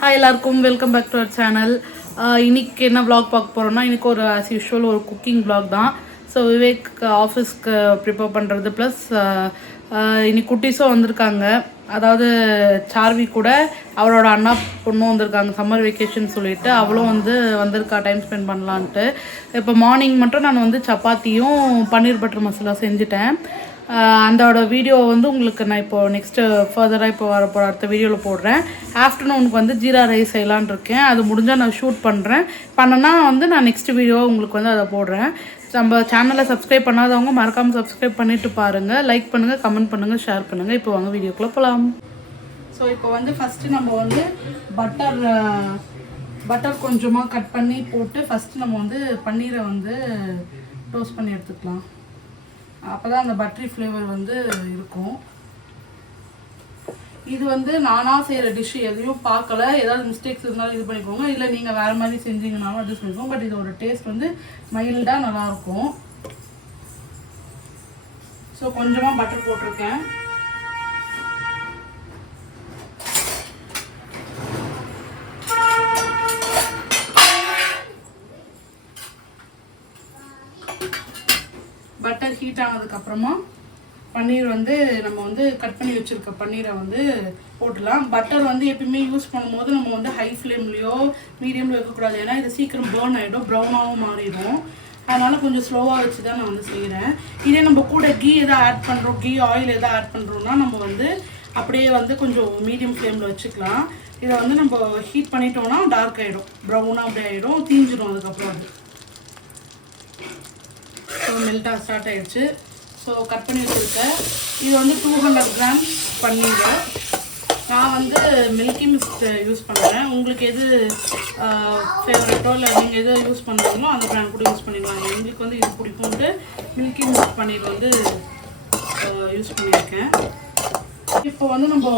Hi எல்லாருக்கும் welcome back to our channel. இன்றைக்கி என்ன வ்ளாக் பார்க்க போகிறோன்னா, இன்றைக்கி ஒரு ஆஸ் யூஷுவல் ஒரு குக்கிங் வ்ளாக் தான். ஸோ விவேக் ஆஃபீஸ்க்கு ப்ரிப்பேர் பண்ணுறது ப்ளஸ் இன்னைக்கு குட்டீஸும் வந்திருக்காங்க. அதாவது சார்வி கூட அவரோட அண்ணா பொண்ணும் வந்திருக்காங்க. சம்மர் வெக்கேஷன் சொல்லிட்டு அவளும் வந்திருக்கா டைம் ஸ்பெண்ட் பண்ணலான்ட்டு. இப்போ மார்னிங் மட்டும் நான் சப்பாத்தியும் பன்னீர் பட்டர் மசாலா செஞ்சுட்டேன். அதோட வீடியோ உங்களுக்கு நான் இப்போது நெக்ஸ்ட்டு ஃபர்தராக இப்போ வரப்போ அடுத்த வீடியோவில் போடுறேன். ஆஃப்டர்நூனுக்கு ஜீரா ரைஸ் செய்யலான் இருக்கேன். அது முடிஞ்சால் நான் ஷூட் பண்ணேன்னா நான் நெக்ஸ்ட் வீடியோ உங்களுக்கு அதை போடுறேன். நம்ம சேனலை சப்ஸ்கிரைப் பண்ணாதவங்க மறக்காமல் சப்ஸ்கிரைப் பண்ணிவிட்டு பாருங்கள். லைக் பண்ணுங்கள், கமெண்ட் பண்ணுங்கள், ஷேர் பண்ணுங்கள். இப்போ வாங்க வீடியோக்குள்ளே போகலாம். ஸோ இப்போ ஃபஸ்ட்டு நம்ம பட்டர் கொஞ்சமாக கட் பண்ணி போட்டு ஃபஸ்ட்டு நம்ம பன்னீரை டோஸ்ட் பண்ணி எடுத்துக்கலாம். அப்போ தான் அந்த பட்டரி ஃப்ளேவர் இருக்கும். இது நானாக செய்கிற டிஷ்ஷு எதையும் பார்க்கல. ஏதாவது மிஸ்டேக்ஸ் இருந்தாலும் இது பண்ணிக்கோங்க. இல்லை நீங்கள் வேறு மாதிரி செஞ்சீங்கன்னாலும் அட்ஜஸ்ட் பண்ணிக்கோங்க. பட் இதோட டேஸ்ட் மைல்டாக நல்லாயிருக்கும். ஸோ கொஞ்சமாக பட்டர் போட்டிருக்கேன். பட்டர் ஹீட் ஆனதுக்கப்புறமா பன்னீர் நம்ம கட் பண்ணி வச்சுருக்க பன்னீரை போட்டுடலாம். பட்டர் எப்பயுமே யூஸ் பண்ணும்போது நம்ம ஹை ஃப்ளேம்லேயோ மீடியமில் வைக்கக்கூடாது. ஏன்னா இது சீக்கிரம் பேர்ன் ஆகிடும், ப்ரௌனாகவும் மாறிடும். அதனால் கொஞ்சம் ஸ்லோவாக வச்சு தான் நான் செய்கிறேன். இதே நம்ம கூட கீ எதாவது ஆட் பண்ணுறோம், கீ ஆயில் எதாவது ஆட் பண்ணுறோன்னா நம்ம அப்படியே கொஞ்சம் மீடியம் ஃப்ளேமில் வச்சுக்கலாம். இதை நம்ம ஹீட் பண்ணிட்டோன்னா டார்க் ஆகிடும், ப்ரௌனாக அப்படியே ஆகிடும், தீஞ்சிடும். அதுக்கப்புறம் ஸோ மெல்ட்டாக ஸ்டார்ட் ஆகிடுச்சு. ஸோ கட் பண்ணி வச்சுருக்கேன். இது 200 கிராம்ஸ் பன்னீர். நான் மில்கி மிஸ்ட் யூஸ் பண்ணுறேன். உங்களுக்கு எது ஃபேவரட்டோ இல்லை நீங்கள் எதோ யூஸ் பண்ணுறீங்களோ அந்த பிராண்ட் கூட யூஸ் பண்ணிக்கலாம். எங்களுக்கு இது பிடிக்கும்ட்டு மில்கி மிஸ்ட் பன்னீர் யூஸ் பண்ணியிருக்கேன். இப்போ நம்ம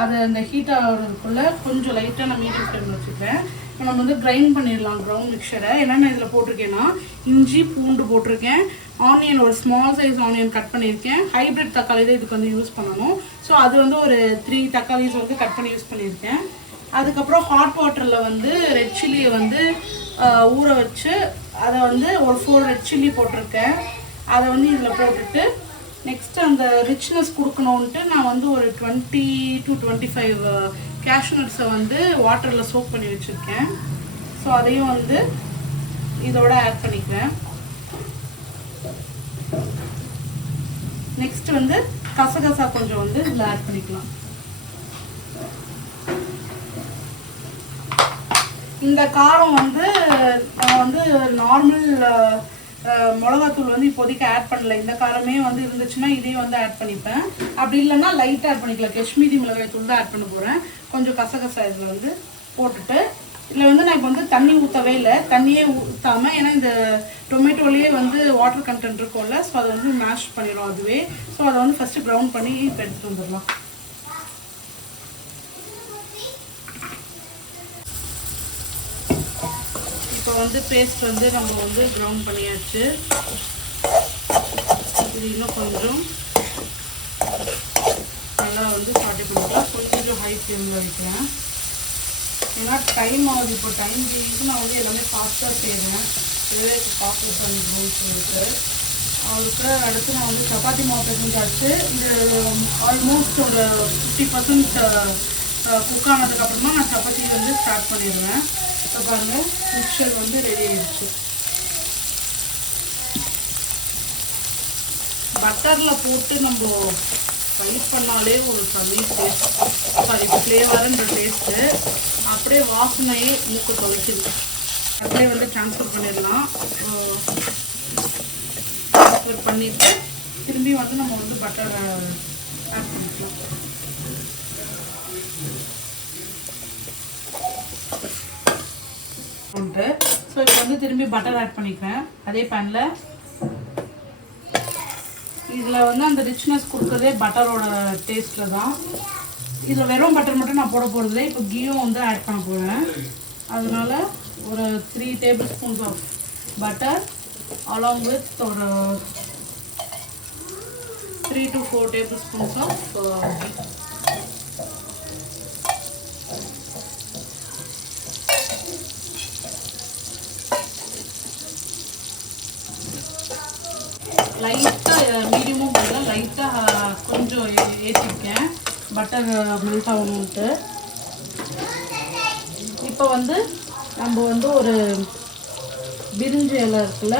அது அந்த ஹீட் ஆகிறதுக்குள்ளே கொஞ்சம் லைட்டாக நான் மீடியம் ஃப்ளேமில் வச்சுருக்கேன். இப்போ நம்ம கிரைண்ட் பண்ணிடலாம் ப்ரௌன் மிக்சரை. என்னென்ன இதில் போட்டிருக்கேன்னா, இஞ்சி பூண்டு போட்டிருக்கேன், ஆனியன் ஒரு ஸ்மால் சைஸ் ஆனியன் கட் பண்ணியிருக்கேன். ஹைப்ரிட் தக்காளி தான் இதுக்கு யூஸ் பண்ணணும். ஸோ அது ஒரு 3 தக்காளிஸ் கட் பண்ணி யூஸ் பண்ணியிருக்கேன். அதுக்கப்புறம் ஹாட் வாட்டரில் ரெட் சில்லியை ஊற வச்சு அதை ஒரு 4 ரெட் சில்லி போட்டிருக்கேன். அதை இதில் போட்டுட்டு நெக்ஸ்ட்டு அந்த ரிச்னஸ் கொடுக்கணுன்ட்டு நான் ஒரு 20 to 25 கேஷ்நட்ஸை வாட்டரில் சோக் பண்ணி வச்சுருக்கேன். ஸோ அதையும் இதோட ஆட் பண்ணிக்கிறேன். நெக்ஸ்ட்டு கசகசா கொஞ்சம் இதில் ஆட் பண்ணிக்கலாம். இந்த காரம் நான் நார்மல் மிளகாத்தூள் இப்போதைக்கு ஆட் பண்ணல. இந்த காரமே இருந்துச்சுன்னா இதையும் ஆட் பண்ணிப்பேன். அப்படி இல்லைன்னா லைட்டாக ஆட் பண்ணிக்கலாம். காஷ்மீரி மிளகாய் தூள் தான் ஆட் பண்ண போகிறேன். கொஞ்சம் கசகசா இதில் போட்டுட்டு இதில் நான் இப்போ தண்ணி ஊற்றவே இல்லை. தண்ணியே ஊற்றாமல், ஏன்னா இந்த டொமேட்டோலேயே வாட்டர் கண்டென்ட் இருக்கும்ல, ஸோ அதை மேஷ் பண்ணிடும் அதுவே. ஸோ அதை ஃபஸ்ட்டு ப்ரௌன் பண்ணி இப்போ எடுத்துகிட்டு வந்துடலாம். இப்போ பேஸ்ட் நம்ம ப்ரௌன் பண்ணியாச்சு. இது இன்னும் கொஞ்சம் நல்லா சாட்டே பண்ணிக்கலாம். கொஞ்சம் ஹை ஃப்ளேமில் வைக்கிறேன். ஏன்னா டைம் ஆகுது. இப்போ டைம் பீங்கு நான் எல்லாமே ஃபாஸ்ட்டாக செய்கிறேன். இதுவே காஃபி பண்ணிக்கணும்னு சொல்லிட்டு அவருக்கு அடுத்து நான் சப்பாத்தி மாவு பெசஞ்சாச்சு. இது ஆல்மோஸ்ட் ஒரு 50% குக் ஆனதுக்கப்புறமா நான் சப்பாத்தி ஸ்டார்ட் பண்ணிடுவேன். இப்போ பாருங்கள், மிக்சர் ரெடி ஆயிடுச்சு. பட்டரில் போட்டு நம்ம ஃப்ரை பண்ணாலே ஒரு தனி டேஸ்ட், ஃப்ளேவருன்ற டேஸ்ட்டு அப்படியே வாசனையே மூக்கு துவைக்குது. அப்படியே ட்ரான்ஸ்ஃபர் பண்ணிடலாம். ட்ரான்ஸ்ஃபர் பண்ணிவிட்டு திரும்பி நம்ம பட்டரை ஆட் பண்ணிக்கலாம். ஸோ இப்போ திரும்பி பட்டர் ஆட் பண்ணிக்கிறேன் அதே பேனில். இதில் அந்த ரிச்னஸ் கொடுக்குறதே பட்டரோட டேஸ்ட்டில் தான். இதில் வெறும் பட்டர் மட்டும் நான் போட போகிறதில்ல. இப்போ கீயும் ஆட் பண்ண போகிறேன். அதனால் ஒரு 3 tablespoons of butter along with ஒரு 3 to 4 tablespoons of ghee. Butter melt ஆகணுன்ட்டு. இப்போ வந்து நம்ம வந்து ஒரு பிரிஞ்சி இலை இருக்குல்ல,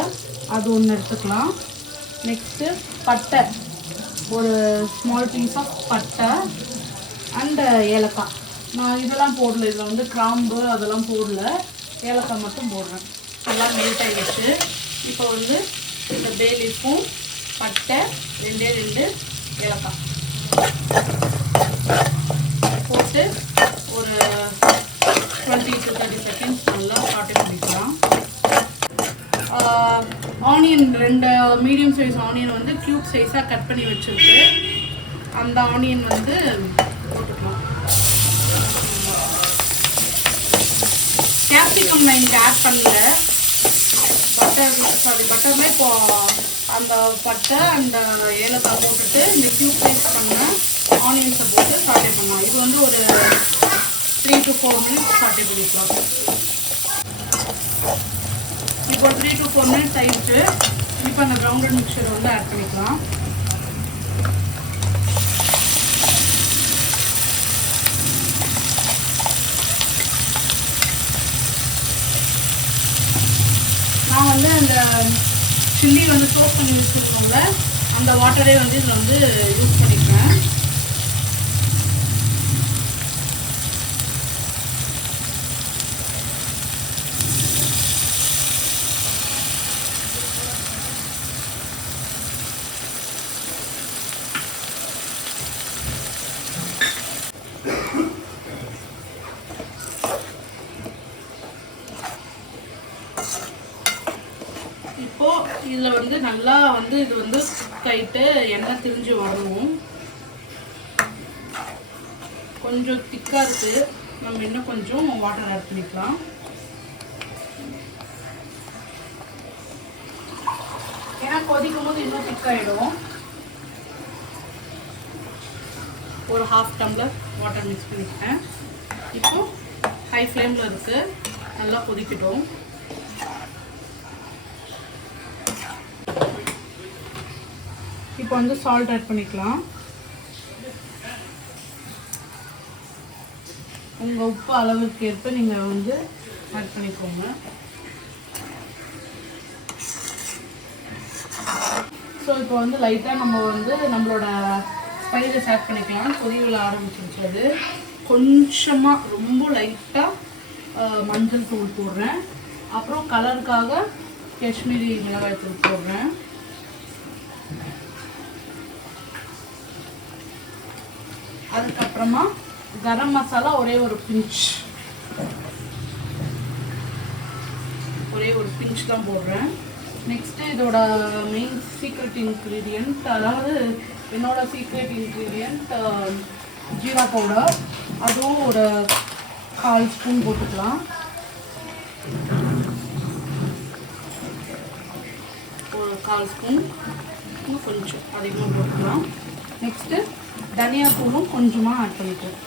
அது ஒன்று எடுத்துக்கலாம். நெக்ஸ்ட்டு பட்டை, ஒரு ஸ்மால் பீஸ் ஆஃப் பட்டை அண்டு ஏலக்காய். நான் இதெல்லாம் போடல, இதில் வந்து கிராம்பு அதெல்லாம் போடல, ஏலக்காய் மட்டும் போடுறேன். எல்லாம் மெல்ட் ஆகிடுச்சு. இப்போ வந்து இந்த பே லீஃபும் பட்டை 2 ஏலக்காய் போட்டு ஒரு 20 to 30 செகண்ட்ஸ் நல்லா சாட்டே பண்ணிக்கலாம். ஆனியன் 2 மீடியம் சைஸ் ஆனியன் வந்து க்யூப் சைஸாக கட் பண்ணி வச்சுருக்கு. அந்த ஆனியன் வந்து போட்டுக்கலாம். கேப்சிகம் நான் இங்கே ஆட் பண்ணல. பட்டரில் இப்போ அந்த பட்டை அந்த ஏலக்காய் போட்டுட்டு இந்த க்யூப் சைஸ் பண்ண ஆனியன்ஸை போட்டு சாட்டே பண்ணலாம். இது வந்து ஒரு 3 to 4 மினிட்ஸ் சாட்டே பண்ணிக்கலாம். இப்போ 3 to 4 மினிட்ஸ் ஆயிடுச்சு. இப்போ அந்த கிரவுண்டட் மிக்சரை வந்து ஆட் பண்ணிக்கலாம். நான் வந்து அந்த சில்லி வந்து சோப் பண்ணி வச்சுருக்கோம்ல, அந்த வாட்டரே வந்து இதில் வந்து யூஸ் பண்ணிக்கிறேன். இதில் வந்து நல்லா வந்து இது வந்து குக் ஆகிட்டு எண்ணெய் திரிஞ்சு வரணும். கொஞ்சம் திக்காக இருக்குது, நம்ம இன்னும் கொஞ்சம் வாட்டர் ஆட் பண்ணிக்கலாம். ஏன்னா கொதிக்கும் போது இன்னும் திக்காகிடும். ஒரு 1/2 டம்ளர் வாட்டர் மிக்ஸ் பண்ணிக்கிட்டேன். இப்போது ஹை ஃப்ளேமில் இருக்குது, நல்லா கொதிக்கட்டும். இப்போ வந்து சால்ட் ஆட் பண்ணிக்கலாம். உங்கள் உப்பு அளவுக்கு ஏற்ப நீங்கள் வந்து ஆட் பண்ணிக்கோங்க. ஸோ இப்போ வந்து லைட்டாக நம்ம வந்து நம்மளோட ஸ்பைசஸ் ஆட் பண்ணிக்கலாம். கொதிவில் ஆரம்பிச்சிருச்சு. அது கொஞ்சமாக ரொம்ப லைட்டாக மஞ்சள் தூள் போடுறேன். அப்புறம் கலருக்காக காஷ்மீரி மிளகாய் தூள் போடுறேன். அதுக்கப்புறமா கரம் மசாலா ஒரே ஒரு பிஞ்ச் தான் போடுறேன். நெக்ஸ்ட்டு இதோட மெயின் சீக்ரெட் இன்க்ரீடியன்ட், அதாவது என்னோட சீக்ரெட் இன்க்ரீடியன்ட் ஜீரா பவுடர். அதுவும் ஒரு 1/4 ஸ்பூன் போட்டுக்கலாம். ஒரு 1/4 ஸ்பூன், இன்னும் கொஞ்சம் அதிகமாக போட்டுக்கலாம். நெக்ஸ்ட்டு தனியா தூளும் கொஞ்சமாக ஆட் பண்ணிக்கலாம்.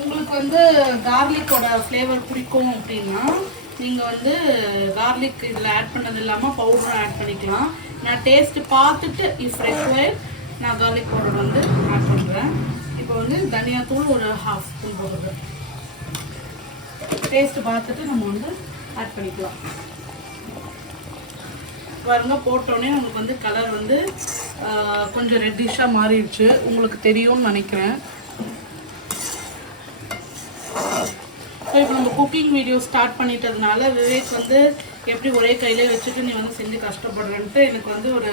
உங்களுக்கு வந்து கார்லிக்கோட ஃப்ளேவர் பிடிக்கும் அப்படின்னா நீங்கள் வந்து கார்லிக் இதில் ஆட் பண்ணது இல்லாமல் பவுடரும் ஆட் பண்ணிக்கலாம். நான் டேஸ்ட்டு பார்த்துட்டு இஃப் ரெக்வயர்ட் நான் கார்லிக் பவுடர் வந்து ஆட் பண்ணுறேன். இப்போ வந்து தனியாத்தூள் ஒரு 1/2 ஸ்பூன் போடுறேன். டேஸ்ட்டு பார்த்துட்டு நம்ம வந்து ஆட் பண்ணிக்கலாம். பாருங்க, போட்டோடனே உங்களுக்கு வந்து கலர் வந்து கொஞ்சம் ரெட்டிஷாக மாறிடுச்சு. உங்களுக்கு தெரியும்னு நினைக்கிறேன். ஸோ இப்போ நம்ம குக்கிங் வீடியோ ஸ்டார்ட் பண்ணிட்டதுனால விவேக் வந்து எப்படி ஒரே கையிலே வச்சுட்டு நீ வந்து செஞ்சு கஷ்டப்படுறேன்ட்டு எனக்கு வந்து ஒரு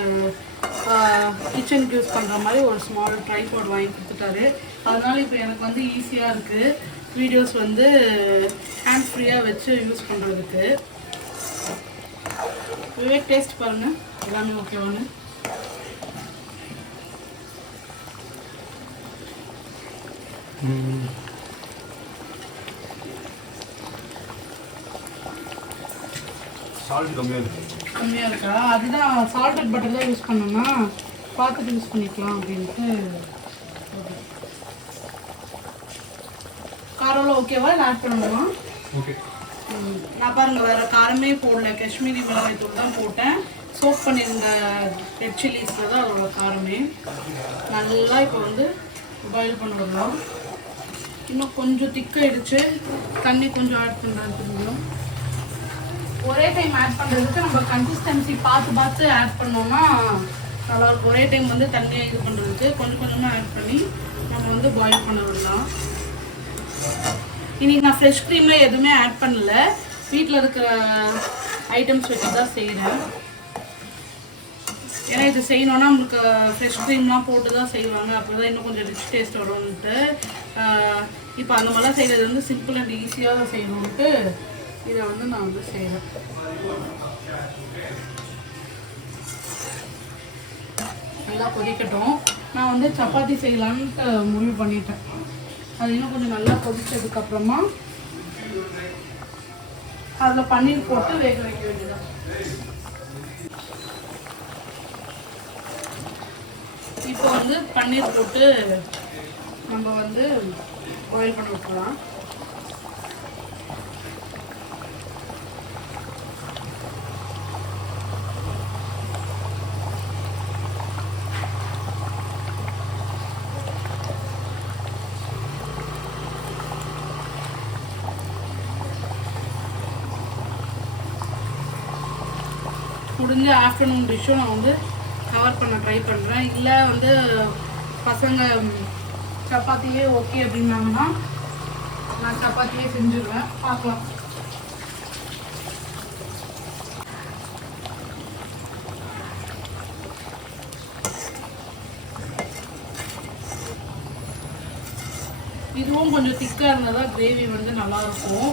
கிச்சனுக்கு யூஸ் பண்ணுற மாதிரி ஒரு ஸ்மால் ட்ரைபாட் வாங்கி கொடுத்துட்டாரு. அதனால் இப்போ எனக்கு வந்து ஈஸியாக இருக்குது வீடியோஸ் வந்து ஹேண்ட் ஃப்ரீயாக வச்சு யூஸ் பண்ணுறதுக்கு. விவேக் டேஸ்ட் பாருங்கள், எல்லாமே ஓகேவானு. சால்ட் கம்மியாக இருக்கா? அதுதான் சால்டட் பட்டர் தான் யூஸ் பண்ணோன்னா பார்த்துட்டு யூஸ் பண்ணிக்கலாம் அப்படின்ட்டு. காரம்லாம் ஓகேவா? இல்லை ஆட் பண்ணணுமா? ஓகே. நான் பாருங்கள் வேறு காரமே போடல, காஷ்மீரி மிளகாய் தூள் தான் போட்டேன். சோப் பண்ணியிருந்த ரெட் சில்லிஸில் தான் அதோட காரமே. நல்லா இப்போ வந்து பாயில் பண்ண விடலாம். இன்னும் கொஞ்சம் திக்காயிடுச்சு, தண்ணி கொஞ்சம் ஆட் பண்ணுறேன் திரும்பியும். ஒரே டைம் ஆட் பண்ணுறதுக்கு நம்ம கன்சிஸ்டன்சி பார்த்து ஆட் பண்ணோம்னா நல்லாயிருக்கும். ஒரே டைம் வந்து தண்ணியை இது பண்ணுறதுக்கு கொஞ்சம் கொஞ்சமாக ஆட் பண்ணி நம்ம வந்து பாயில் பண்ண விடலாம். இன்றைக்கி நான் ஃப்ரெஷ் க்ரீமில் எதுவுமே ஆட் பண்ணல, வீட்டில் இருக்கிற ஐட்டம்ஸ் வச்சு தான் செய்கிறேன். ஏன்னா இது செய்யணுன்னா நம்மளுக்கு ஃப்ரெஷ் க்ரீம்லாம் போட்டு தான் செய்வாங்க, அப்போ தான் இன்னும் கொஞ்சம் ரிச் டேஸ்ட் வரும்ன்ட்டு. இப்போ அந்த மாதிரிலாம் செய்கிறது வந்து சிம்பிள் அண்ட் ஈஸியாக தான் செய்யணுன்ட்டு இதை வந்து நான் வந்து செய்கிறேன். நல்லா கொதிக்கட்டும். நான் வந்து சப்பாத்தி செய்யலான்ட்டு முடிவு பண்ணிட்டேன். அது இன்னும் கொஞ்சம் நல்லா கொதிச்சதுக்கப்புறமா அதில் பன்னீர் போட்டு வேக வைக்க வேண்டியதான். இப்போ வந்து பன்னீர் போட்டு நம்ம வந்து பாயில் பண்ண விட்டுலாம். முடிஞ்ச ஆஃப்டர்நூன் டிஷ்ஷும் நான் வந்து கவர் பண்ண ட்ரை பண்ணுறேன். இல்லை வந்து பசங்க சப்பாத்தியே ஓகே அப்படின்னாங்கன்னா நான் சப்பாத்தியே செஞ்சுருவேன். பார்க்கலாம். இதுவும் கொஞ்சம் திக்காக இருந்தால் தான் கிரேவி வந்து நல்லாயிருக்கும்.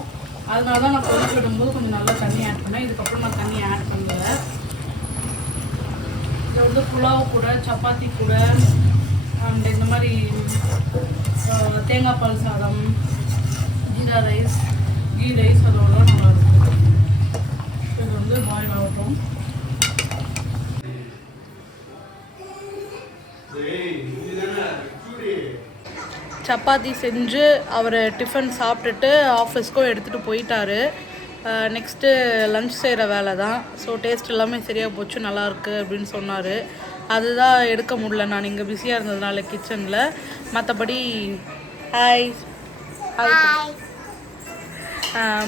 அதனால தான் நான் கொதிக்க விடும்போது கொஞ்சம் நல்லா தண்ணி ஆட் பண்ணேன். இதுக்கப்புறம் நான் தண்ணி ஆட் பண்ணல. இதை வந்து புலாவ் கூட சப்பாத்தி கூட அண்ட் இந்த மாதிரி தேங்காய் பால் சாதம், ஜீரா ரைஸ், கீ ரைஸ் அதோட நல்லாயிருக்கும். இது வந்து பாயில் ஆகட்டும். சப்பாத்தி செஞ்சு அவர் டிஃபன் சாப்பிட்டுட்டு ஆஃபீஸ்க்கும் எடுத்துகிட்டு போயிட்டாரு. நெக்ஸ்ட்டு லன்ச் செய்கிற வேலை தான். ஸோ டேஸ்ட் எல்லாமே சரியாக போச்சு, நல்லாயிருக்கு அப்படின்னு சொன்னார். அதுதான் எடுக்க முடியல, நான் இங்கே பிஸியாக இருந்ததுனால கிச்சனில். மற்றபடி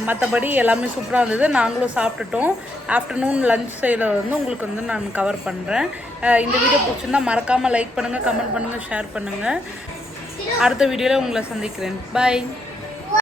மற்றபடி எல்லாமே சூப்பராக இருந்தது. நாங்களும் சாப்பிட்டுட்டோம். ஆஃப்டர்நூன் லன்ச் செய்கிறத வந்து உங்களுக்கு வந்து நான் கவர் பண்ணுறேன். இந்த வீடியோ பிடிச்சிருந்தால் மறக்காமல் லைக் பண்ணுங்கள், கமெண்ட் பண்ணுங்கள், ஷேர் பண்ணுங்கள். அடுத்த வீடியோவில் உங்களை சந்திக்கிறேன். பாய்.